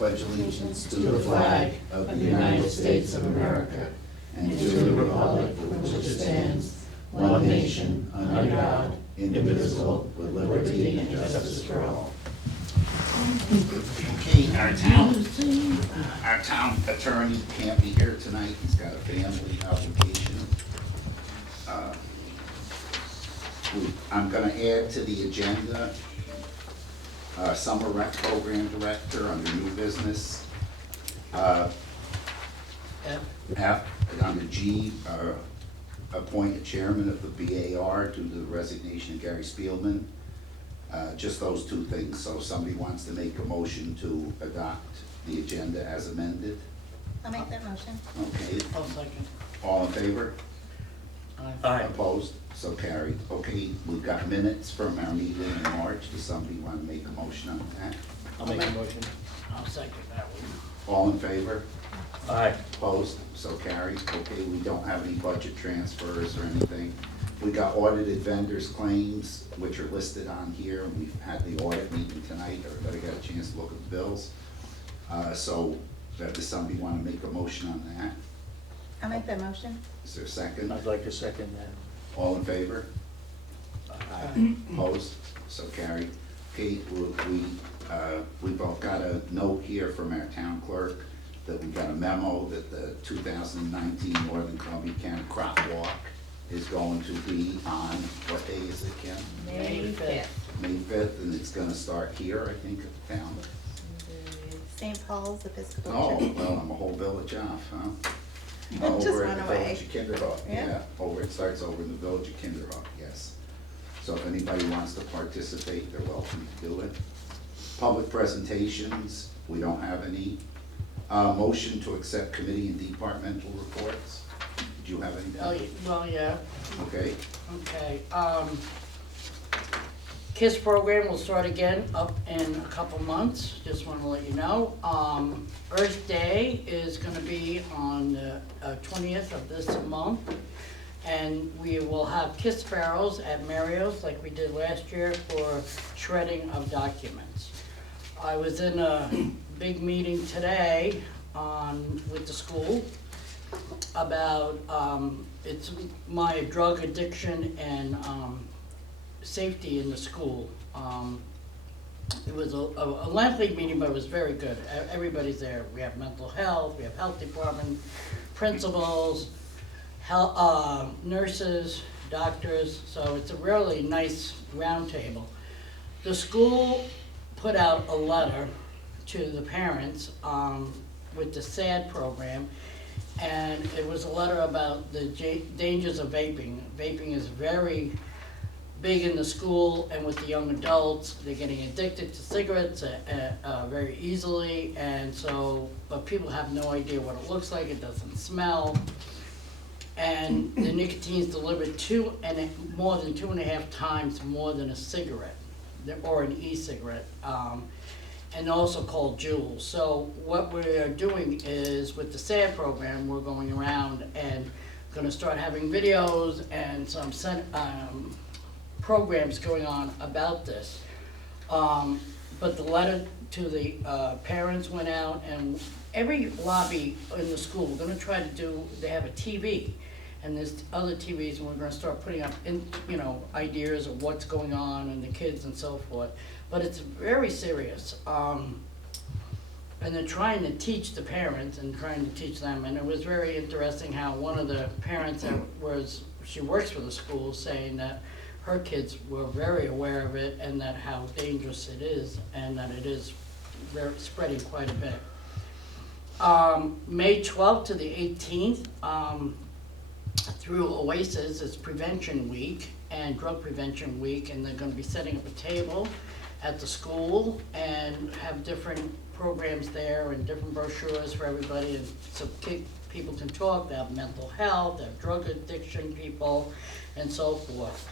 pledge allegiance to the flag of the United States of America and to the republic for which it stands, one nation, under God, indivisible, with liberty and justice for all. Okay, our town attorney can't be here tonight. He's got a family obligation. I'm going to add to the agenda summer rec program director under new business. F, under G, appoint a chairman of the BAR due to the resignation of Gary Spielman. Just those two things. So if somebody wants to make a motion to adopt the agenda as amended. I'll make that motion. Okay, I'll second. all in favor? Aye. Opposed? So carried. Okay, we've got minutes from our meeting in March. Does somebody want to make a motion on that? I'll make a motion. I'll second that one. All in favor? Aye. Opposed? So carried. Okay, we don't have any budget transfers or anything. We got audited vendors claims, which are listed on here. We've had the audit meeting tonight. Everybody got a chance to look at the bills. Does somebody want to make a motion on that? I'll make that motion. Is there a second? I'd like to second that. All in favor? Aye. Opposed? So carried. Okay, we've all got a note here from our town clerk that we got a memo that the 2019 Northern Columbia County Crop Walk is going to be on, what day is it, Kim? May 5th. May 5th, and it's gonna start here, I think, at the town. St. Paul's Episcopal Oh, Church. well, I'm a whole village off, huh? Just Over one in the away. village of Kinderhook, Yeah. yeah, it starts over in the village of Kinderhook, yes. So if anybody wants to participate, they're welcome to do it. Public presentations, we don't have any. Motion to accept committee and departmental reports. Do you have anything? Oh, well, yeah, Okay, okay. KISS program will start again up in a couple months, just want to let you know. Earth Day is gonna be on the 20th of this month. And we will have KISS barrels at Mario's like we did last year for shredding of documents. I was in a big meeting today with the school about it's my drug addiction and safety in the school. It was a lengthy meeting, but it was very good. Everybody's there. We have mental health, we have health department, principals, nurses, doctors, so it's a really nice roundtable. The school put out a letter to the parents with the SAD program, and it was a letter about the dangers of vaping. Vaping is very big in the school and with the young adults. They're getting addicted to cigarettes very easily, and so, but people have no idea what it looks like. It doesn't smell. And the nicotine is delivered more than 2.5 times more than a cigarette or an e-cigarette, and also called Juuls. So what we are doing is with the SAD program, we're going around and going to start having videos and some programs going on about this. But the letter to the parents went out, and every lobby in the school, we're going to try to do, they have a TV. And there's other TVs, and we're gonna start putting up, ideas of what's going on and the kids and so forth. But it's very serious. And they're trying to teach the parents and trying to teach them. And it was very interesting how one of the parents she works for the school, saying that her kids were very aware of it and that how dangerous it is and that it is spreading quite a bit. May 12th to the 18th, through OASIS, it's Prevention Week and Drug Prevention Week, and they're going to be setting up a table at the school and have different programs there and different brochures for everybody, and so people can talk. They have mental health, they have drug addiction people, and so forth.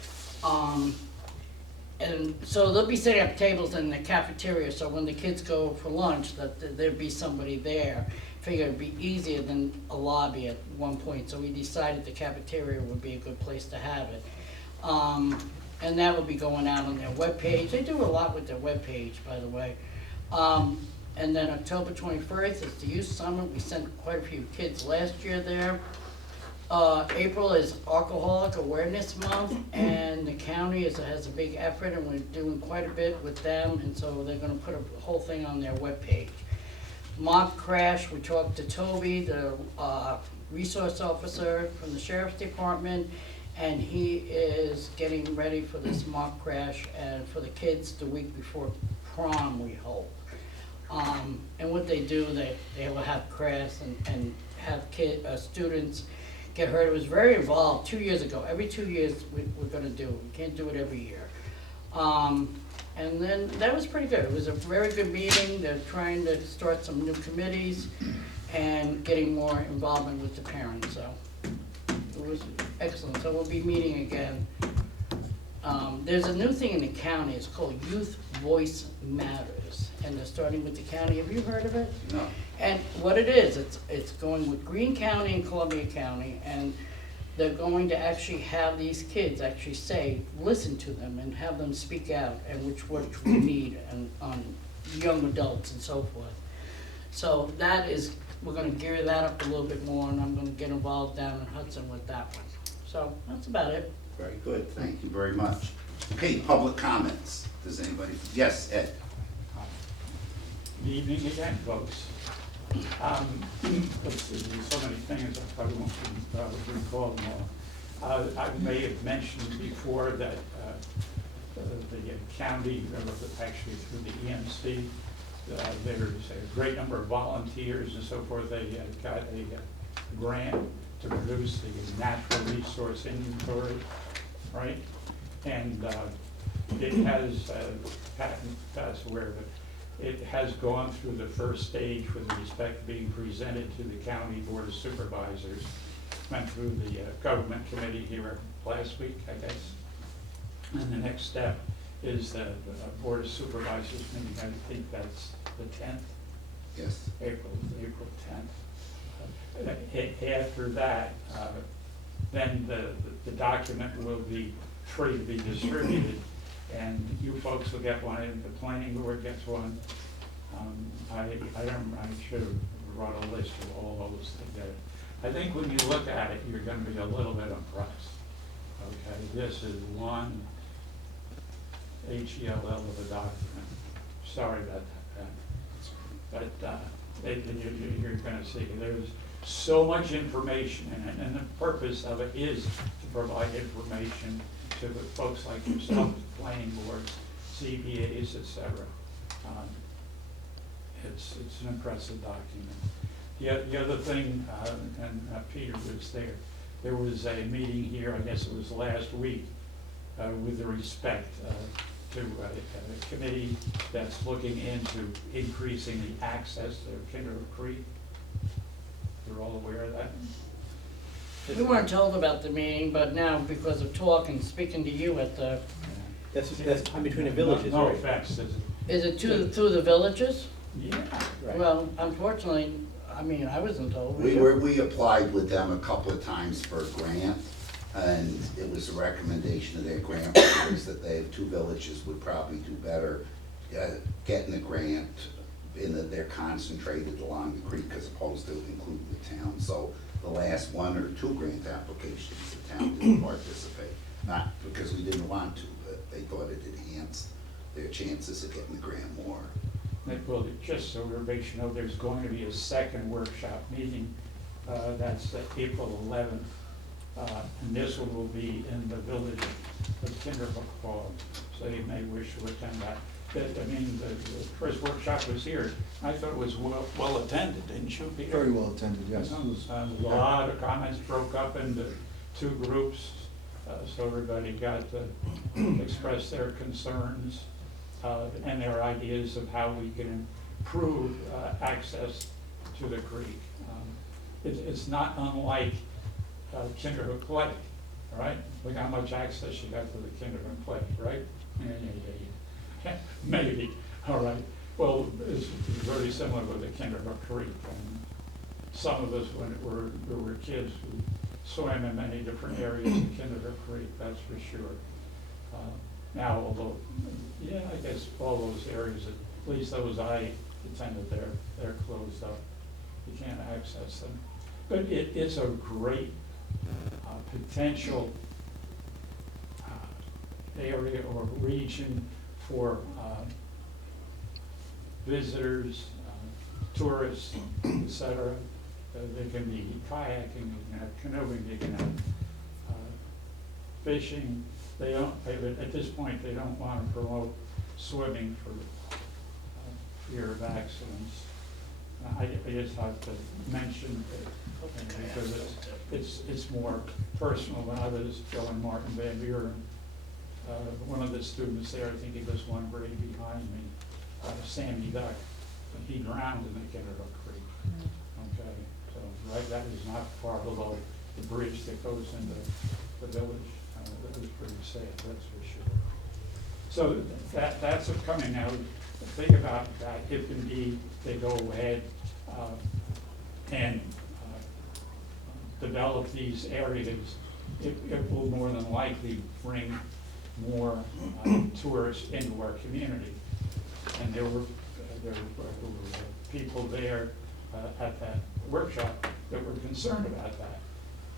And so they'll be setting up tables in the cafeteria, so when the kids go for lunch, that there'd be somebody there. Figured it'd be easier than a lobby at one point, so we decided the cafeteria would be a good place to have it. And that will be going out on their webpage. They do a lot with their webpage, by the way. And then October 21st is the youth summit. We sent quite a few kids last year there. April is Alcoholic Awareness Month, and the county has a big effort, and we're doing quite a bit with them, and so they're gonna put a whole thing on their webpage. Mock crash, we talked to Toby, the resource officer from the sheriff's department, and he is getting ready for this mock crash and for the kids the week before prom, we hope. And what they do, they will have crafts and have students get hurt. It was very involved 2 years ago. Every 2 years we're gonna do it. We can't do it every year. And then that was pretty good. It was a very good meeting. They're trying to start some new committees and getting more involvement with the parents, so it was excellent. So we'll be meeting again. There's a new thing in the county. It's called Youth Voice Matters, and they're starting with the county. Have you heard of it? No. And what it is, it's going with Greene County and Columbia County, and they're going to actually have these kids actually say, listen to them and have them speak out, and which we need, and on young adults and so forth. So that is, we're gonna gear that up a little bit more, and I'm gonna get involved down in Hudson with that one. So that's about it. Very good, thank you very much. Okay, public comments. Does anybody, yes, Ed? Good evening again, folks. Let's see, there's so many things, I probably won't recall them all. I may have mentioned before that the county, actually through the EMC, there's a great number of volunteers and so forth. They got a grant to produce the natural resource inventory, right? And it has, Pat's aware of it, it has gone through the first stage with respect to being presented to the county board of supervisors. Went through the government committee here last week, I guess. And the next step is the board of supervisors meeting. I think that's the 10th. Yes. April 10th. After that, then the document will be free to be distributed, and you folks will get one, and the planning board gets one. I should have brought a list of all those together. I think when you look at it, you're going to be a little bit impressed. Okay, this is one HELL of a document. Sorry about that, but you're going to see there's so much information in it, and the purpose of it is to provide information to the folks like yourself, planning boards, CBAs, etc. It's an impressive document. The other thing, and Peter was there, there was a meeting here, I guess it was last week, with respect to a committee that's looking into increasing the access to Kinderhook Creek. You're all aware of that? We weren't told about the meeting, but now because of talking, speaking to you at the, That's in between the villages, No right? offense, is it? is it through the villages? Yeah. Right. Well, unfortunately, I mean, I wasn't told. We applied with them a couple of times for a grant, and it was a recommendation of their grant writers that they have 2 villages would probably do better getting a grant in that they're concentrated along the creek as opposed to including the town. So the last 1 or 2 grant applications, the town didn't participate. Not because we didn't want to, but they thought it enhanced their chances of getting the grant more. Well, just so everybody should know, there's going to be a second workshop meeting. That's April 11th. And this one will be in the village of Kinderhook Hall. So you may wish to attend that. I mean, the first workshop was here. I thought it was well attended, didn't you, Peter? Very well attended, yes. A lot of comments broke up into 2 groups, so everybody got to express their concerns and their ideas of how we can improve access to the creek. It's not unlike Kinderhook Lake, right? Look how much access you got to the Kinderhook Lake, right? Maybe, all right. Well, it's very similar with the Kinderhook Creek. And some of us, when we were kids, we swam in many different areas of Kinderhook Creek, that's for sure. Now, although, yeah, I guess all those areas, at least those I pretended they're closed up. You can't access them. But it's a great potential area or region for visitors, tourists, etc. They can be kayaking, they can have canoeing, they can have fishing. They don't, at this point, they don't want to promote swimming for fear of accidents. I just have to mention it because it's more personal than others. Joe and Martin Van Buren, one of the students there, I think he was one grade behind me, Sammy Duck, and he drowned in the Kennebec Creek. Okay, so right, that is not far below the bridge that goes into the village. That was pretty sad, that's for sure. So that's coming out. Think about that, if indeed they go ahead and develop these areas, it will more than likely bring more tourists into our community. And there were people there at that workshop that were concerned about that.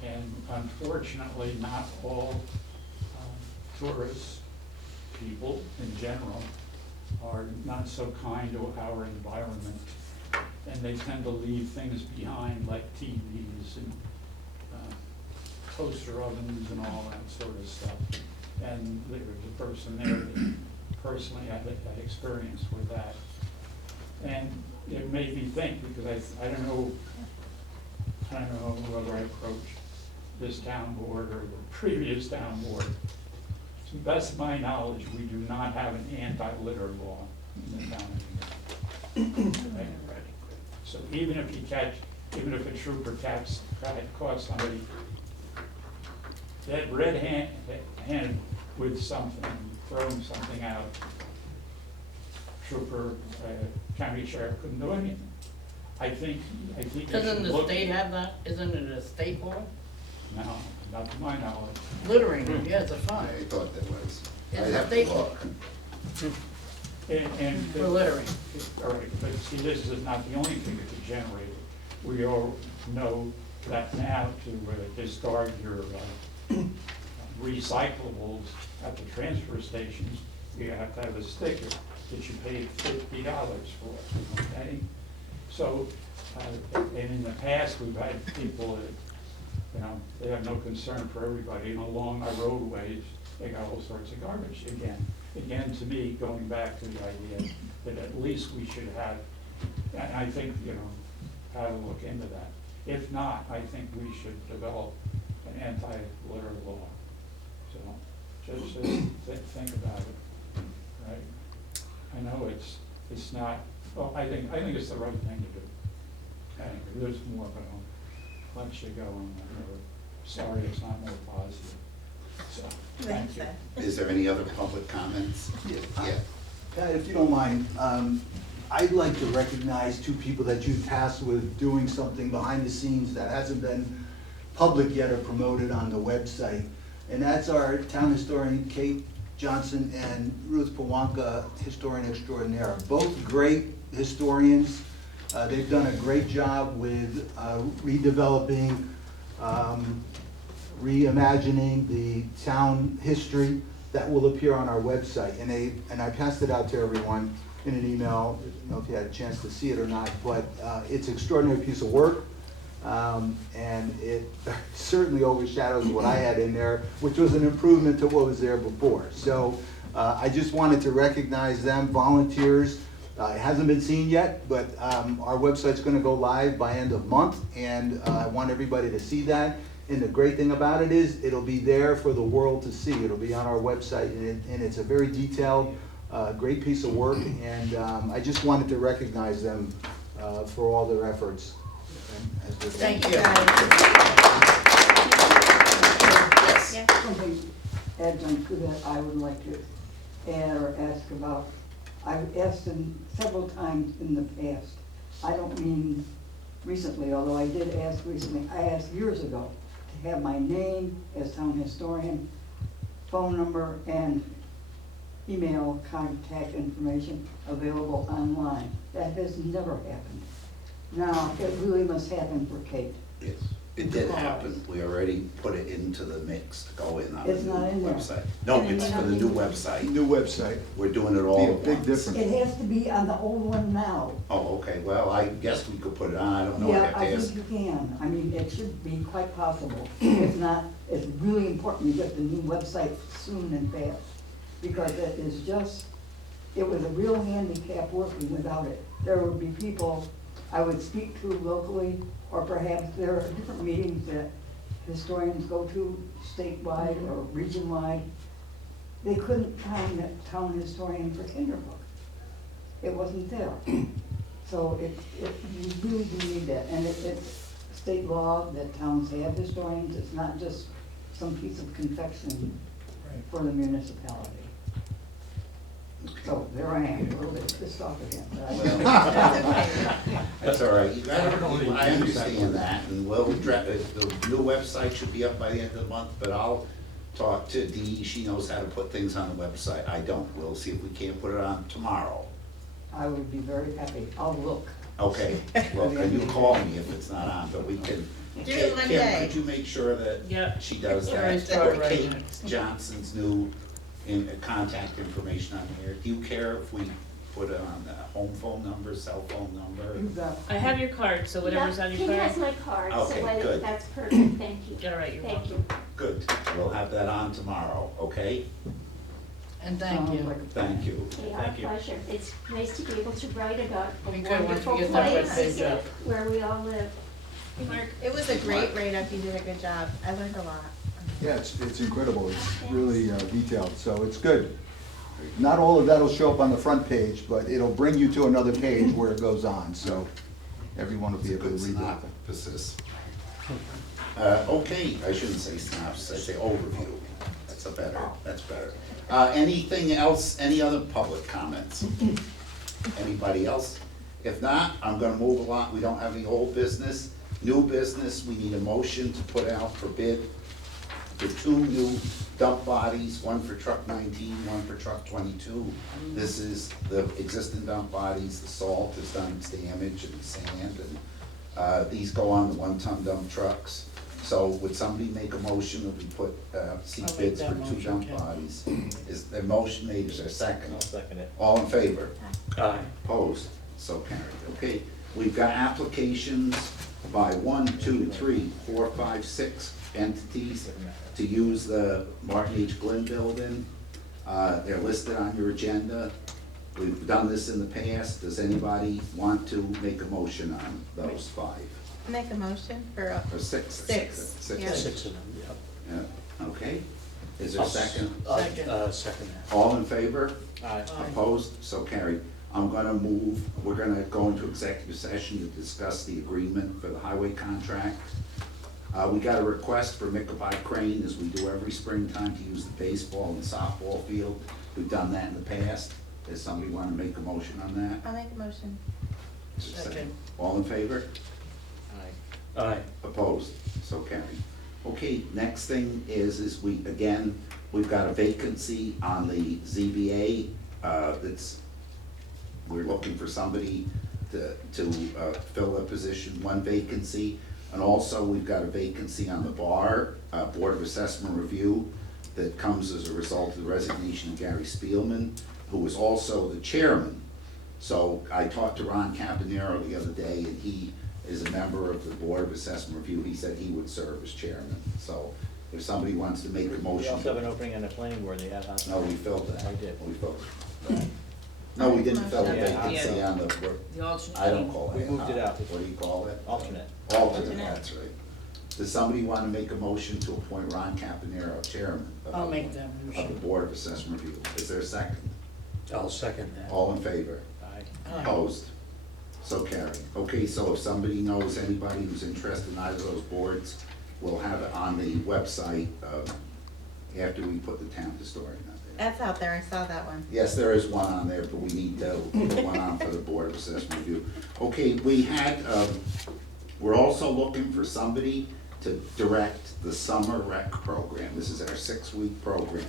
And unfortunately, not all tourists, people in general, are not so kind to our environment. And they tend to leave things behind like TVs and toaster ovens and all that sort of stuff. And there was a person there that personally had experience with that. And it made me think, because I don't know whether I approached this town board or the previous town board. To the best of my knowledge, we do not have an anti-litter law in the town anymore. Right? So even if a trooper caught somebody that red-handed with something, throwing something out, trooper, county sheriff couldn't do anything. I think you Doesn't should the look. state have that? Isn't it a state law? No, not to my knowledge. Littering, yeah, it's a fine. I thought that was. It's I'd a have to state look. And For littering. all right, but see, this is not the only thing that could generate it. We all know that now to discard your recyclables at the transfer stations, you have to have a sticker that you paid $50 for, okay? So, and in the past, we've had people that, they have no concern for everybody, and along our roadways, they got all sorts of garbage. Again, to me, going back to the idea that at least we should have, and I think, how to look into that. If not, I think we should develop an anti-litter law. So, just think about it, right? I know it's not, well, I think it's the right thing to do. Anyway, there's more, but I'll let you go on that. Sorry, it's not more positive. So, thank you. Is there any other public comments? Yeah. Pat, if you don't mind, I'd like to recognize two people that you've tasked with doing something behind the scenes that hasn't been public yet or promoted on the website. And that's our town historian, Kate Johnson, and Ruth Pawanka, historian extraordinaire. Both great historians. They've done a great job with redeveloping, reimagining the town history that will appear on our website. And I passed it out to everyone in an email. I don't know if you had a chance to see it or not, but it's an extraordinary piece of work. And it certainly overshadows what I had in there, which was an improvement to what was there before. So I just wanted to recognize them, volunteers. It hasn't been seen yet, but our website's gonna go live by end of month, and I want everybody to see that. And the great thing about it is, it'll be there for the world to see. It'll be on our website, and it's a very detailed, great piece of work, and I just wanted to recognize them for all their efforts. as they're Thank doing. you. Yes. Yeah. Something adjunct to that I would like to add or ask about. I've asked them several times in the past. I don't mean recently, although I did ask recently. I asked years ago to have my name as town historian, phone number, and email contact information available online. That has never happened. Now, it really must happen for Kate. Yes, it did happen. We already put it into the mix to go in on the It's new not in there. website. No, it's for the new website. New website, We're doing it all be a at big once. difference. It has to be on the old one now. Oh, okay, well, I guess we could put it on, I don't know, I Yeah, have to I ask. think you can. I mean, it should be quite possible. If not, it's really important you get the new website soon and fast. Because it is just, it was a real handicap working without it. There would be people I would speak to locally, or perhaps there are different meetings that historians go to statewide or region-wide. They couldn't find a town historian for Kinderhook. It wasn't there. So you really do need that, and it's state law that towns have historians, it's not just some piece of confection for the municipality. So there I am, a little bit pissed off again. but I- That's okay. That's all right, you got I don't know it, the I exact understand that, and we'll, the new website should be up by the end of the month, but I'll talk to Dee, she knows how to put things on the website, I don't, we'll see if we can't put it on tomorrow. I would be very happy, I'll look. Okay, well, can you call me if it's not on, but we can. Do it Kim, Monday. could you make sure that Yeah. she does Yeah, that? I start Or writing Kate it. Johnson's new contact information on here, do you care if we put it on the home phone number, cell phone number? You've got, I have your card, so whatever's Yeah, on your Kim card. has my card, so Okay, good. that's perfect, thank you. All right, you're Thank welcome. you. Good, we'll have that on tomorrow, okay? And thank sounds you. like a Thank you. Okay, our Thank you. pleasure. It's nice to be able to write about a Be good once wonderful we get that place webpage up. where we all live. Hey, Mark. It was a great write-up, you did a good job. I learned a lot. Yeah, it's incredible, it's really detailed, so it's good. Not all of that'll show up on the front page, but it'll bring you to another page where it goes on, so everyone will It's be a able to good read that. synopsis. Okay, I shouldn't say synopsis, I say overview, that's better. Anything else, any other public comments? Anybody else? If not, I'm gonna move along, we don't have any old business. New business, we need a motion to put out for bid for 2 new dump bodies, one for truck 19, one for truck 22. This is the existing dump bodies, the salt has done its damage and the sand, and these go on the 1-ton dump trucks. So would somebody make a motion that we put, seek I'll make bids that for 2 motion, dump Ken. bodies? Is the motion made, is there a I'll second? second it. All in favor? Aye. Opposed? So carried. Okay, we've got applications by 1, 2, 3, 4, 5, 6 entities to use the Martin H. Glenn building. They're listed on your agenda. We've done this in the past. Does anybody want to make a motion on those 5? Make a motion for, Or 6? Six, yeah. Six of them, yep. Yeah, okay. Is there a second? Second. Second that. All in favor? Aye. Aye. Opposed? So carried. I'm gonna move, we're gonna go into executive session to discuss the agreement for the highway contract. We got a request for Mickaby Crane, as we do every springtime, to use the baseball and softball field. We've done that in the past. Does somebody wanna make a motion on that? I'll make a motion. Second. All in favor? Aye. Aye. Opposed, so carried. Okay, next thing is we've got a vacancy on the ZBA, we're looking for somebody to fill a position, 1 vacancy. And also, we've got a vacancy on the bar, Board of Assessment Review, that comes as a result of the resignation of Gary Spielman, who was also the chairman. So I talked to Ron Campanero the other day, and he is a member of the Board of Assessment Review. He said he would serve as chairman. So if somebody wants to make a We motion. also have an opening on the planning board, they had on. No, we filled that. I did. We filled it. No, we didn't fill the Yeah. vacancy on the, The alternate. I don't call We it. moved it out. What do you call it? Alternate. Alternate, that's right. Does somebody want to make a motion to appoint Ron Campanero chairman? I'll make that Of motion. the Board of Assessment Review. Is there a second? I'll second that. All in favor? Aye. Aye. Opposed? So carried. Okay, so if somebody knows anybody who's interested in either of those boards, we'll have it on the website after we put the town historian out there. That's out there, I saw that one. Yes, there is one on there, but we need to put one on for the Board of Assessment Review. Okay, we're also looking for somebody to direct the summer rec program. This is our 6-week program.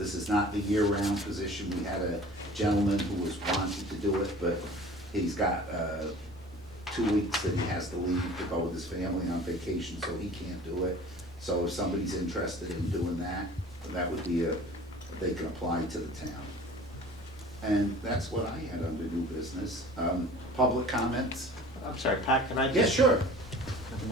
This is not the year-round position. We had a gentleman who was wanting to do it, but he's got 2 weeks that he has to leave to go with his family on vacation, so he can't do it. So if somebody's interested in doing that, that would be they can apply to the town. And that's what I had under new business. Public comments? I'm sorry, Pat, can I just? Yes, sure.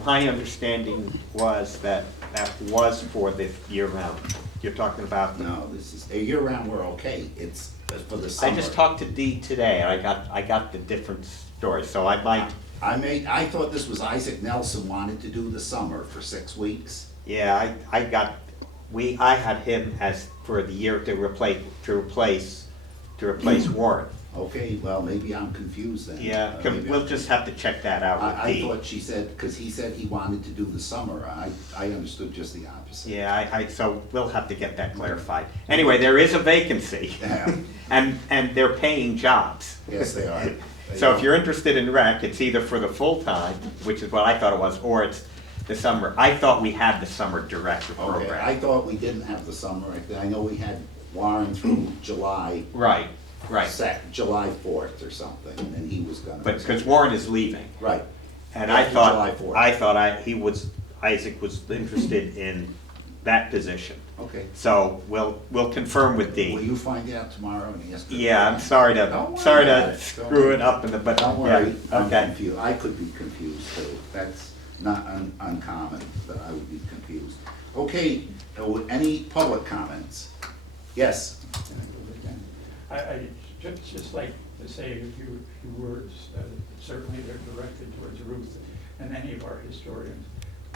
My understanding was that that was for the year round. You're talking about the. No, this is, year-round, we're okay. It's for the I summer. just talked to Dee today, and I got the different story, so I might, I thought this was Isaac Nelson wanted to do the summer for 6 weeks. yeah, I had him as for the year to replace Warren. Okay, well, maybe I'm confused then. Yeah, Maybe we'll I'm- just have to check that out with I Dee. thought she said, because he said he wanted to do the summer. I understood just the opposite. Yeah, so we'll have to get that clarified. Anyway, there is a vacancy, Yeah. and they're paying jobs. Yes, they are. So if you're interested in rec, it's either for the full-time, which is what I thought it was, or it's the summer. I thought we had the summer director Okay, I program. thought we didn't have the summer. I know we had Warren through July. Right. July 4th or something, and then he was gonna. But, because Warren is leaving. Right. And I After July thought, 4th. Isaac was interested in that position. Okay. So we'll confirm with Will Dee. you find out tomorrow and ask her? Yeah, I'm sorry Don't to, worry sorry about to it. screw it up but Don't yeah, worry, I'm okay. confused. I could be confused too. That's not uncommon, but I would be confused. Okay, any public comments? Yes? I just like to say a few words, certainly they're directed towards Ruth and any of our historians.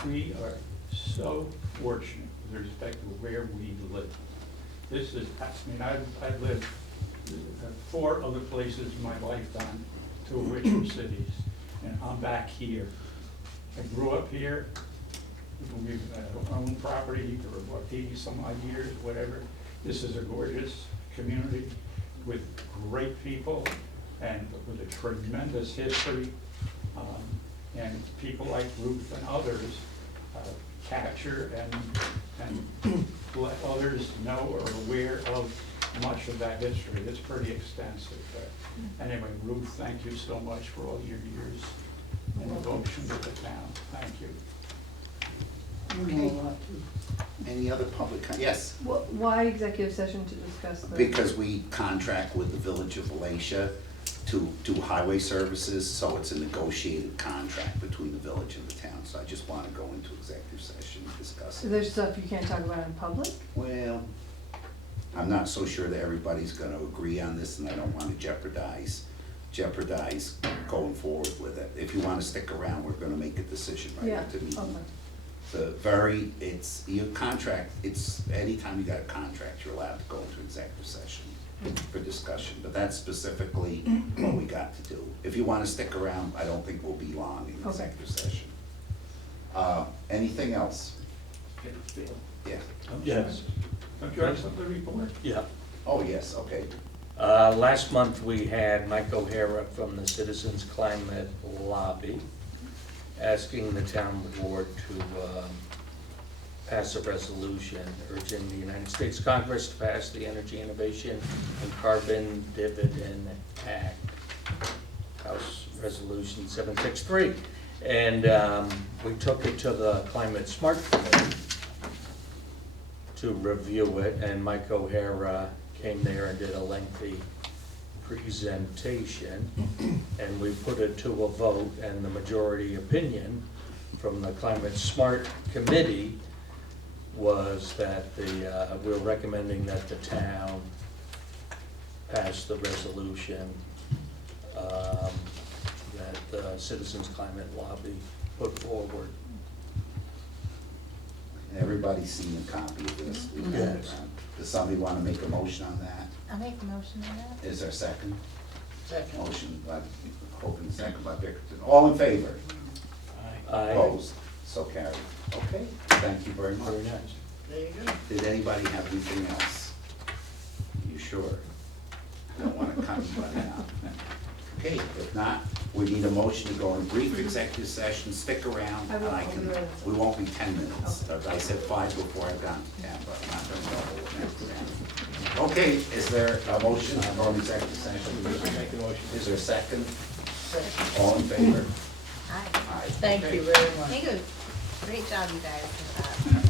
We are so fortunate with respect to where we live. This is, I've lived 4 other places in my lifetime, 2 of which were cities, and I'm back here. I grew up here, we've owned property for what, 80 some odd years, whatever. This is a gorgeous community with great people and with a tremendous history. And people like Ruth and others capture and let others know or aware of much of that history. It's pretty extensive. Anyway, Ruth, thank you so much for all your years and devotion to the town. Thank you. You know a lot too. Any other public, yes? Why executive session to discuss the? Because we contract with the Village of Valatia to do highway services, so it's a negotiated contract between the village and the town. So I just want to go into executive session and discuss So it. there's stuff you can't talk about in public? Well, I'm not so sure that everybody's gonna agree on this, and I don't wanna jeopardize going forward with it. If you wanna stick around, we're gonna make a decision right Yeah, at the meeting. okay. It's, your contract, it's, anytime you got a contract, you're allowed to go into executive session for discussion, but that's specifically what we got to do. If you wanna stick around, I don't think we'll be long in Okay. executive session. Anything else? Yeah. Yes, Don't you have something to report? yeah. Oh, yes, okay. Last month, we had Mike O'Hara from the Citizens Climate Lobby asking the town board to pass a resolution urging the United States Congress to pass the Energy Innovation and Carbon Dividend Act, House Resolution 763. And we took it to the Climate Smart Committee to review it, and Mike O'Hara came there and did a lengthy presentation, and we put it to a vote, and the majority opinion from the Climate Smart Committee was that we're recommending that the town pass the resolution that the Citizens Climate Lobby put forward. Everybody's seen a copy of this. We got it Yes. around. Does somebody want to make a motion on that? I'll make a motion on that. Is there a second? Second. Motion by Hogan, second by Bickerton. All in favor? Aye. Opposed? So carried. Okay, thank you very much. Very nice. There you go. Did anybody have anything else? You sure? Don't want to cut anybody out. Okay, if not, we need a motion to go in brief executive session. Stick around, I and will- I I'll can, be ready. we won't be 10 minutes. I said 5 before I got to 10, but I'm not going to go over that. Okay, is there a motion on executive session? Make a motion. Is there a second? All in favor? Hi. Aye. Thank you very much. Thank you. Great job, you guys, with that.